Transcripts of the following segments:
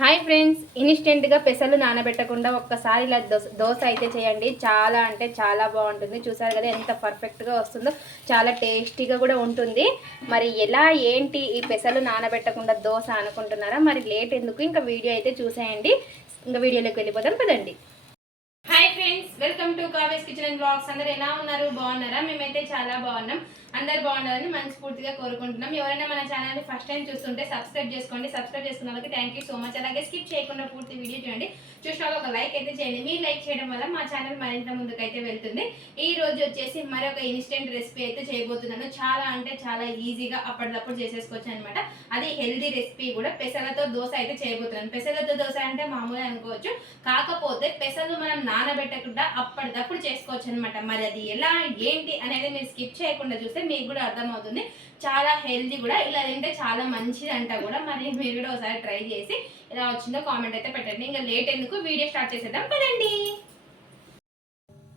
Hi friends ఇన్స్టెంట్గా పెసలు నానబెట్టకుండా ఒక్కసారి ఇలా దోశ దోశ అయితే చేయండి. చాలా అంటే చాలా బాగుంటుంది. చూసారు కదా ఎంత పర్ఫెక్ట్గా వస్తుందో చాలా టేస్టీగా కూడా ఉంటుంది. మరి ఎలా ఏంటి ఈ పెసలు నానబెట్టకుండా దోశ అనుకుంటున్నారా? మరి లేట్ ఎందుకు? ఇంకా వీడియో అయితే చూసేయండి. ఇంకా వీడియోలోకి వెళ్ళిపోతాం పదండి. Hi friends welcome to Kave's kitchen and blogs. అందరు ఎలా ఉన్నారు? బాగున్నారా? మేమైతే చాలా బాగున్నాం. అందరు బాగుండాలని మనస్ఫూర్తిగా కోరుకుంటున్నాం. ఎవరైనా మన ఛానల్ని ఫస్ట్ టైం చూస్తుంటే సబ్స్క్రైబ్ చేసుకోండి. సబ్స్క్రైబ్ చేసుకున్న వాళ్ళకి థ్యాంక్ యూ సో మచ్ అలాగే స్కిప్ చేయకుండా పూర్తి వీడియో చూడండి. చూసిన వాళ్ళు ఒక లైక్ అయితే చేయండి. మీరు లైక్ చేయడం వల్ల మా ఛానల్ మరింత ముందుకు అయితే వెళ్తుంది. ఈ రోజు వచ్చేసి మరొక ఇన్స్టెంట్ రెసిపీ అయితే చేయబోతున్నాను. చాలా అంటే చాలా ఈజీగా అప్పటిదప్పుడు చేసేసుకోవచ్చు అనమాట అది హెల్దీ రెసిపీ కూడా. పెసలతో దోశ అయితే చేయబోతున్నాను. పెసలతో దోశ అంటే మామూలు అనుకోవచ్చు. కాకపోతే పెసలు మనం నానబెట్టకుండా అప్పటిదప్పుడు చేసుకోవచ్చు అనమాట మరి అది ఎలా ఏంటి అనేది మీరు స్కిప్ చేయకుండా చూస్తే మీకు కూడా అర్థమవుతుంది. చాలా హెల్దీ కూడా. ఇలా తింటే చాలా మంచిది అంట కూడా. మరి మీరు కూడా ఒకసారి ట్రై చేసి ఎలా వచ్చిందో కామెంట్ అయితే పెట్టండి. ఇంకా లేట్ ఎందుకు? వీడియో స్టార్ట్ చేసేద్దాం. పదండి.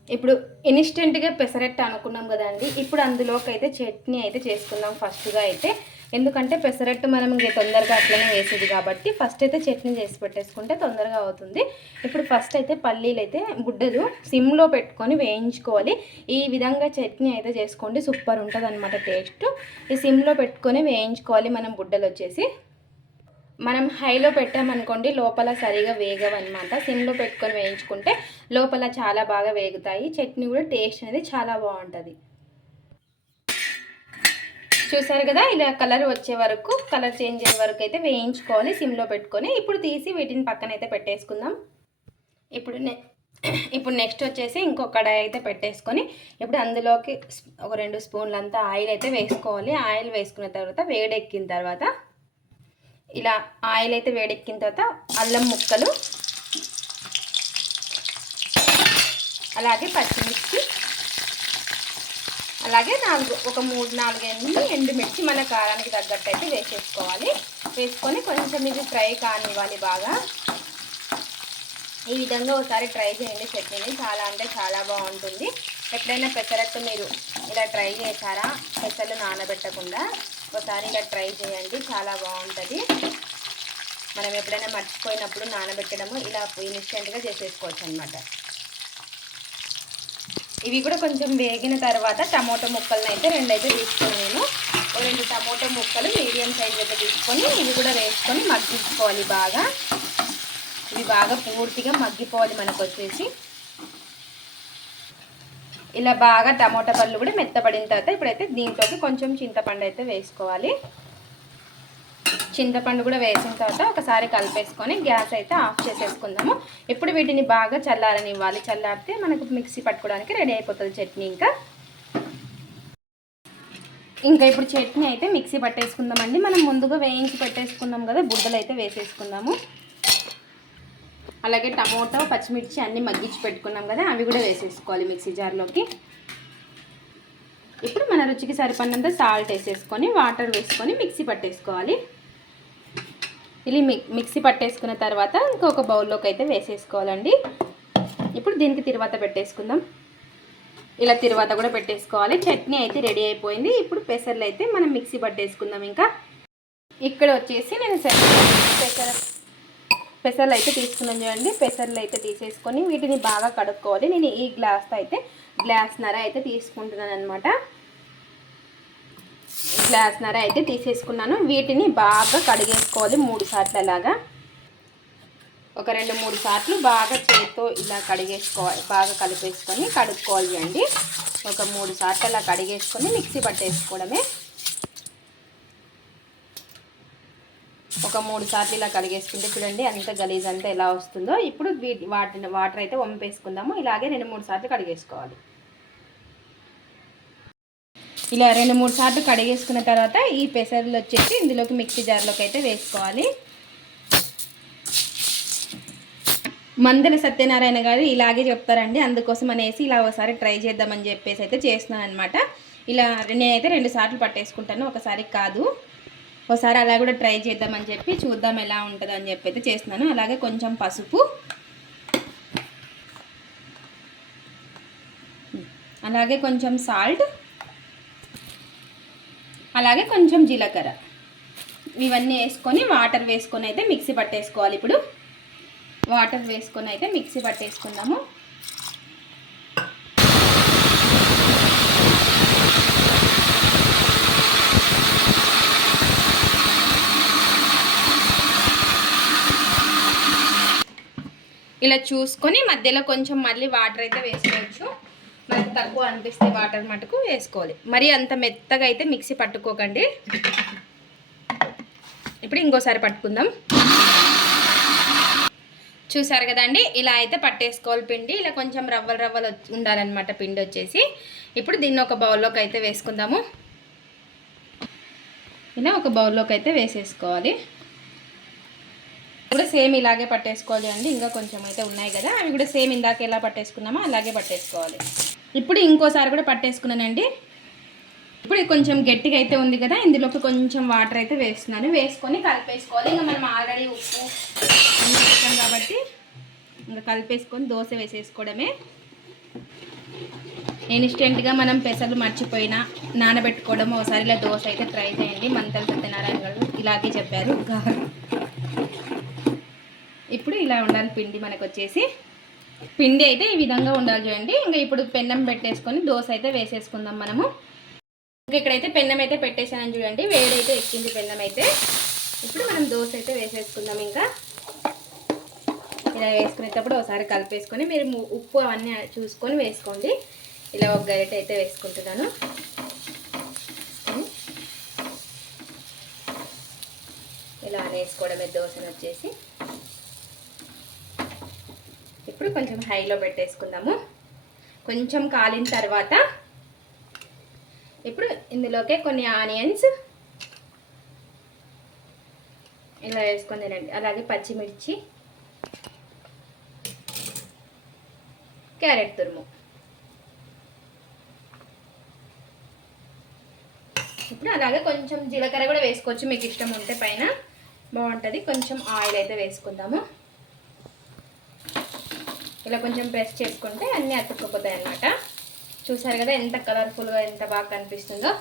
ఇప్పుడు ఇన్స్టెంట్గా పెసరెట్ అనుకున్నాం కదండి. ఇప్పుడు అందులోకి అయితే చట్నీ అయితే చేసుకుందాం. ఫస్ట్గా అయితే ఎందుకంటే పెసరట్టు మనం ఇంక తొందరగా అట్లనే వేసేది కాబట్టి ఫస్ట్ అయితే చట్నీ చేసి పెట్టేసుకుంటే తొందరగా అవుతుంది. ఇప్పుడు ఫస్ట్ అయితే పల్లీలు అయితే గుడ్డలు సిమ్లో పెట్టుకొని వేయించుకోవాలి. ఈ విధంగా చట్నీ అయితే చేసుకోండి సూపర్ ఉంటుంది అనమాట టేస్ట్ ఈ సిమ్లో పెట్టుకొని వేయించుకోవాలి మనం గుడ్డలు వచ్చేసి. మనం హైలో పెట్టామనుకోండి లోపల సరిగా వేగవన్నమాట. సిమ్లో పెట్టుకొని వేయించుకుంటే లోపల చాలా బాగా వేగుతాయి. చట్నీ కూడా టేస్ట్ అనేది చాలా బాగుంటుంది. చూసారు కదా ఇలా కలర్ వచ్చే వరకు కలర్ చేంజ్ అయ్యే వరకు అయితే వేయించుకోవాలి సిమ్లో పెట్టుకొని ఇప్పుడు తీసి వీటిని పక్కన అయితే పెట్టేసుకుందాం. ఇప్పుడు నె ఇప్పుడు నెక్స్ట్ వచ్చేసి ఇంకో కడాయి అయితే పెట్టేసుకొని ఇప్పుడు అందులోకి ఒక రెండు స్పూన్లంతా ఆయిల్ అయితే వేసుకోవాలి. ఆయిల్ వేసుకున్న తర్వాత వేడెక్కిన తర్వాత ఇలా ఆయిల్ అయితే వేడెక్కిన తర్వాత అల్లం ముక్కలు అలాగే పచ్చిమిర్చి అలాగే నాలుగు ఒక మూడు నాలుగు ఎనిమిది ఎండుమిర్చి మన కారానికి తగ్గట్టు అయితే వేసేసుకోవాలి. వేసుకొని కొంచెం ఇది ఫ్రై కానివ్వాలి బాగా. ఈ విధంగా ఒకసారి ట్రై చేయండి. చట్నీని చాలా అంటే చాలా బాగుంటుంది. ఎప్పుడైనా పెసరట్టు మీరు ఇలా ట్రై చేశారా? పెసలు నానబెట్టకుండా ఒకసారి ఇలా ట్రై చేయండి. చాలా బాగుంటుంది. మనం ఎప్పుడైనా మర్చిపోయినప్పుడు నానబెట్టడము ఇలా ఇన్స్టెంట్గా చేసేసుకోవచ్చు అనమాట ఇవి కూడా కొంచెం వేగిన తర్వాత టమాటో ముక్కలను అయితే రెండు అయితే తీసుకుని నేను రెండు టమాటో ముక్కలు మీడియం సైజ్ అయితే తీసుకొని ఇవి కూడా వేసుకొని మగ్గించుకోవాలి బాగా. ఇవి బాగా పూర్తిగా మగ్గిపోవాలి మనకు వచ్చేసి. ఇలా బాగా టమాటా పళ్ళు కూడా మెత్తపడిన తర్వాత ఇప్పుడైతే దీంట్లోకి కొంచెం చింతపండు అయితే వేసుకోవాలి. చింతపండు కూడా వేసిన తర్వాత ఒకసారి కలిపేసుకొని గ్యాస్ అయితే ఆఫ్ చేసేసుకుందాము. ఇప్పుడు వీటిని బాగా చల్లారని ఇవ్వాలి చల్లారితే మనకు మిక్సీ పట్టుకోవడానికి రెడీ అయిపోతుంది చట్నీ ఇంకా. ఇంకా ఇప్పుడు చట్నీ అయితే మిక్సీ పట్టేసుకుందామండి. మనం ముందుగా వేయించి పెట్టేసుకుందాం కదా బుడ్డలు అయితే వేసేసుకుందాము. అలాగే టమోటో పచ్చిమిర్చి అన్నీ మగ్గించి పెట్టుకున్నాం కదా అవి కూడా వేసేసుకోవాలి మిక్సీ జార్లోకి. ఇప్పుడు మన రుచికి సరిపడినంత సాల్ట్ వేసేసుకొని వాటర్ వేసుకొని మిక్సీ పట్టేసుకోవాలి. ఇది మిక్సీ పట్టేసుకున్న తర్వాత ఇంకొక బౌల్లోకి అయితే వేసేసుకోవాలండి. ఇప్పుడు దీనికి తిరువాత పెట్టేసుకుందాం. ఇలా తిరువాత కూడా పెట్టేసుకోవాలి. చట్నీ అయితే రెడీ అయిపోయింది. ఇప్పుడు పెసర్లు అయితే మనం మిక్సీ పట్టేసుకుందాం ఇంకా. ఇక్కడ వచ్చేసి నేను పెసర పెసర్లు అయితే తీసుకున్నాను చూడండి. పెసర్లు అయితే తీసేసుకొని వీటిని బాగా కడుక్కోవాలి. నేను ఈ గ్లాస్తో అయితే గ్లాస్ నర అయితే తీసుకుంటున్నాను అనమాట గ్లాస్నర అయితే తీసేసుకున్నాను. వీటిని బాగా కడిగేసుకోవాలి మూడు సార్లు అలాగా. ఒక రెండు మూడు సార్లు బాగా చేతితో ఇలా కడిగేసుకోవాలి. బాగా కలిపేసుకొని కడుక్కోవాలి అండి. ఒక మూడు సార్లు అలా కడిగేసుకొని మిక్సీ పట్టేసుకోవడమే. ఒక మూడు సార్లు ఇలా కడిగేసుకుంటే చూడండి అంత గలీజ్ అంతా ఎలా వస్తుందో. ఇప్పుడు వాటిని వాటర్ అయితే వంపేసుకుందాము. ఇలాగే రెండు మూడు సార్లు కడిగేసుకోవాలి. ఇలా రెండు మూడు సార్లు కడిగేసుకున్న తర్వాత ఈ పెసర్లు వచ్చేసి ఇందులోకి మిక్సీ జార్లోకి అయితే వేసుకోవాలి. మందల సత్యనారాయణ గారు ఇలాగే చెప్తారండి. అందుకోసం అనేసి ఇలా ఒకసారి ట్రై చేద్దామని చెప్పేసి అయితే చేస్తున్నాను అనమాట ఇలా నేనైతే రెండు సార్లు పట్టేసుకుంటాను. ఒకసారి కాదు. ఒకసారి అలా కూడా ట్రై చేద్దామని చెప్పి చూద్దాం ఎలా ఉంటుందో అని చెప్పి అయితే చేస్తున్నాను. అలాగే కొంచెం పసుపు. అలాగే కొంచెం సాల్ట్. అలాగే కొంచెం జీలకర్ర. ఇవన్నీ వేసుకొని వాటర్ వేసుకొని అయితే మిక్సీ పట్టేసుకోవాలి ఇప్పుడు. వాటర్ వేసుకొని అయితే మిక్సీ పట్టేసుకుందాము. ఇలా చూసుకొని మధ్యలో కొంచెం మళ్ళీ వాటర్ అయితే వేసుకోవచ్చు. మరి తక్కువ అనిపిస్తే వాటర్ మటుకు వేసుకోవాలి. మరి అంత మెత్తగా అయితే మిక్సీ పట్టుకోకండి. ఇప్పుడు ఇంకోసారి పట్టుకుందాం. చూసారు కదండి? ఇలా అయితే పట్టేసుకోవాలి పిండి. ఇలా కొంచెం రవ్వలు రవ్వలు ఉండాలన్నమాట పిండి వచ్చేసి. ఇప్పుడు దీన్ని ఒక బౌల్లోకి అయితే వేసుకుందాము. ఇలా ఒక బౌల్లోకి అయితే వేసేసుకోవాలి. కూడా సేమ్ ఇలాగే పట్టేసుకోవాలి అండి. ఇంకా కొంచెం అయితే ఉన్నాయి కదా. అవి కూడా సేమ్ ఇందాక ఎలా పట్టేసుకున్నామో అలాగే పట్టేసుకోవాలి. ఇప్పుడు ఇంకోసారి కూడా పట్టేసుకున్నానండి. ఇప్పుడు కొంచెం గట్టిగా అయితే ఉంది కదా ఇందులోకి కొంచెం వాటర్ అయితే వేస్తున్నాను. వేసుకొని కలిపేసుకోవాలి. ఇంకా మనం ఆల్రెడీ ఉప్పు వేస్తాం కాబట్టి ఇంకా కలిపేసుకొని దోశ వేసేసుకోవడమే. ఇన్స్టెంట్గా మనం పెసలు మర్చిపోయినా నానబెట్టుకోవడం ఒకసారి ఇలా దోశ అయితే ట్రై చేయండి. మంతల సత్యనారాయణ గారు ఇలాగే చెప్పారు. ఇప్పుడు ఇలా ఉండాలి పిండి మనకు వచ్చేసి. పిండి అయితే ఈ విధంగా ఉండాలి చూడండి. ఇంకా ఇప్పుడు పెన్నం పెట్టేసుకొని దోశ అయితే వేసేసుకుందాం మనము. ఇంకా ఇక్కడైతే పెన్నం అయితే పెట్టేసానని చూడండి. వేడైతే ఎక్కింది పెన్నం అయితే. ఇప్పుడు మనం దోశ అయితే వేసేసుకుందాం ఇంకా. ఇలా వేసుకునేటప్పుడు ఒకసారి కలిపేసుకొని మీరు ఉప్పు అవన్నీ చూసుకొని వేసుకోండి. ఇలా ఒక గరిట అయితే వేసుకుంటున్నాను. ఇలా వేసుకోవడమే దోశను వచ్చేసి. ఇప్పుడు కొంచెం హైలో పెట్టేసుకుందాము. కొంచెం కాలిన తర్వాత ఇప్పుడు ఇందులోకే కొన్ని ఆనియన్స్ ఇలా వేసుకొని తినండి. అలాగే పచ్చిమిర్చి క్యారెట్ తురుము. ఇప్పుడు అలాగే కొంచెం జీలకర్ర కూడా వేసుకోవచ్చు. మీకు ఇష్టం ఉంటే పైన బాగుంటుంది. కొంచెం ఆయిల్ అయితే వేసుకుందాము. ఇలా కొంచెం ప్రెస్ చేసుకుంటే అన్నీ అతుక్కుపోతాయి అన్నమాట. చూసారు కదా ఎంత కలర్ఫుల్గా ఎంత బాగా కనిపిస్తుందో.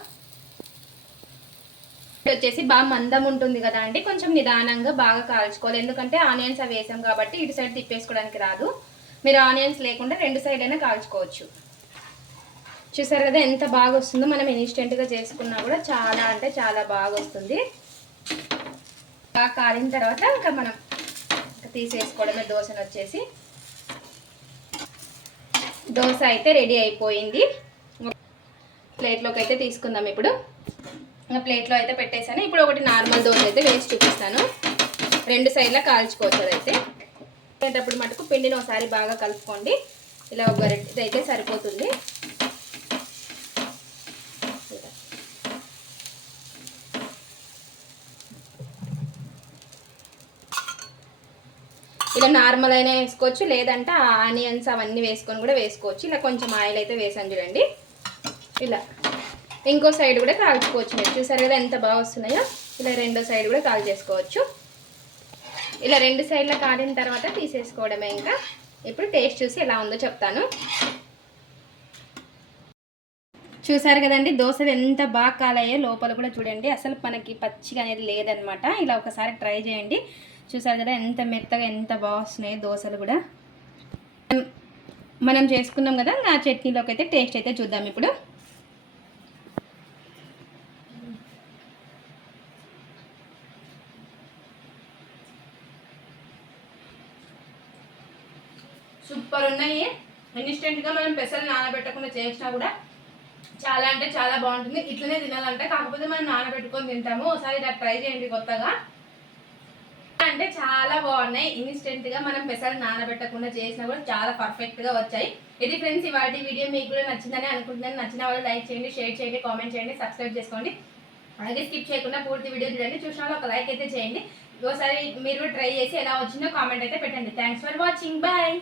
వచ్చేసి బాగా మందం ఉంటుంది కదా అండి. కొంచెం నిదానంగా బాగా కాల్చుకోవాలి. ఎందుకంటే ఆనియన్స్ అవి వేసాం కాబట్టి ఇటు సైడ్ తిప్పేసుకోవడానికి రాదు. మీరు ఆనియన్స్ లేకుండా రెండు సైడ్ అయినా కాల్చుకోవచ్చు. చూసారు కదా ఎంత బాగా వస్తుందో. మనం ఇన్స్టెంట్గా చేసుకున్నా కూడా చాలా అంటే చాలా బాగా వస్తుంది. బాగా కాలిన తర్వాత ఇంకా మనం ఇంకా తీసేసుకోవడమే. దోశను వచ్చేసి దోశ అయితే రెడీ అయిపోయింది. ప్లేట్లోకి అయితే తీసుకుందాం ఇప్పుడు. ప్లేట్లో అయితే పెట్టేశాను. ఇప్పుడు ఒకటి నార్మల్ దోశ అయితే వేసి చూపిస్తాను. రెండు సైడ్లా కాల్చుకోవచ్చు అయితే అప్పుడు మటుకు పిండిని ఒకసారి బాగా కలుపుకోండి. ఇలా ఒక గరిటె అయితే సరిపోతుంది. ఇలా నార్మల్ అయినా వేసుకోవచ్చు లేదంటే ఆనియన్స్ అవన్నీ వేసుకొని కూడా వేసుకోవచ్చు. ఇలా కొంచెం ఆయిల్ అయితే వేసాను చూడండి. ఇలా ఇంకో సైడ్ కూడా కాల్చుకోవచ్చు మీరు. చూసారు కదా ఎంత బాగా వస్తున్నాయో? ఇలా రెండో సైడ్ కూడా కాల్ చేసుకోవచ్చు ఇలా రెండు సైడ్ల కాలిన తర్వాత తీసేసుకోవడమే ఇంకా. ఇప్పుడు టేస్ట్ చూసి ఎలా ఉందో చెప్తాను. చూసారు కదండి దోశలు ఎంత బాగా కాలయ్యో లోపల కూడా చూడండి. అసలు మనకి పచ్చిగా అనేది లేదనమాట ఇలా ఒకసారి ట్రై చేయండి. చూసారు కదా ఎంత మెత్తగా ఎంత బాగా వస్తున్నాయి దోశలు కూడా. మనం చేసుకున్నాం కదా నా చట్నీలోకి అయితే టేస్ట్ అయితే చూద్దాం ఇప్పుడు. సూపర్ ఉన్నాయి. ఇన్స్టెంట్గా మనం పెసలు నానబెట్టకుండా చేసినా కూడా చాలా అంటే చాలా బాగుంటుంది. ఇట్లనే తినాలంటే కాకపోతే మనం నానబెట్టుకొని తింటాము. ఒకసారి ఇలా ట్రై చేయండి కొత్తగా. అంటే చాలా బాగున్నాయి. ఇన్స్టెంట్గా మనం పెసలు నానబెట్టకుండా చేసినా కూడా చాలా పర్ఫెక్ట్గా వచ్చాయి. ఇది ఫ్రెండ్స్ ఇవాటి వీడియో మీకు కూడా నచ్చిందని అనుకుంటున్నాను. నచ్చిన వాళ్ళు లైక్ చేయండి షేర్ చేయండి కామెంట్ చేయండి సబ్స్క్రైబ్ చేసుకోండి. అలాగే స్కిప్ చేయకుండా పూర్తి వీడియో చూడండి. చూసిన వాళ్ళు ఒక లైక్ అయితే చేయండి. ఒకసారి మీరు ట్రై చేసి ఎలా వచ్చిందో కామెంట్ అయితే పెట్టండి. Thanks for watching bye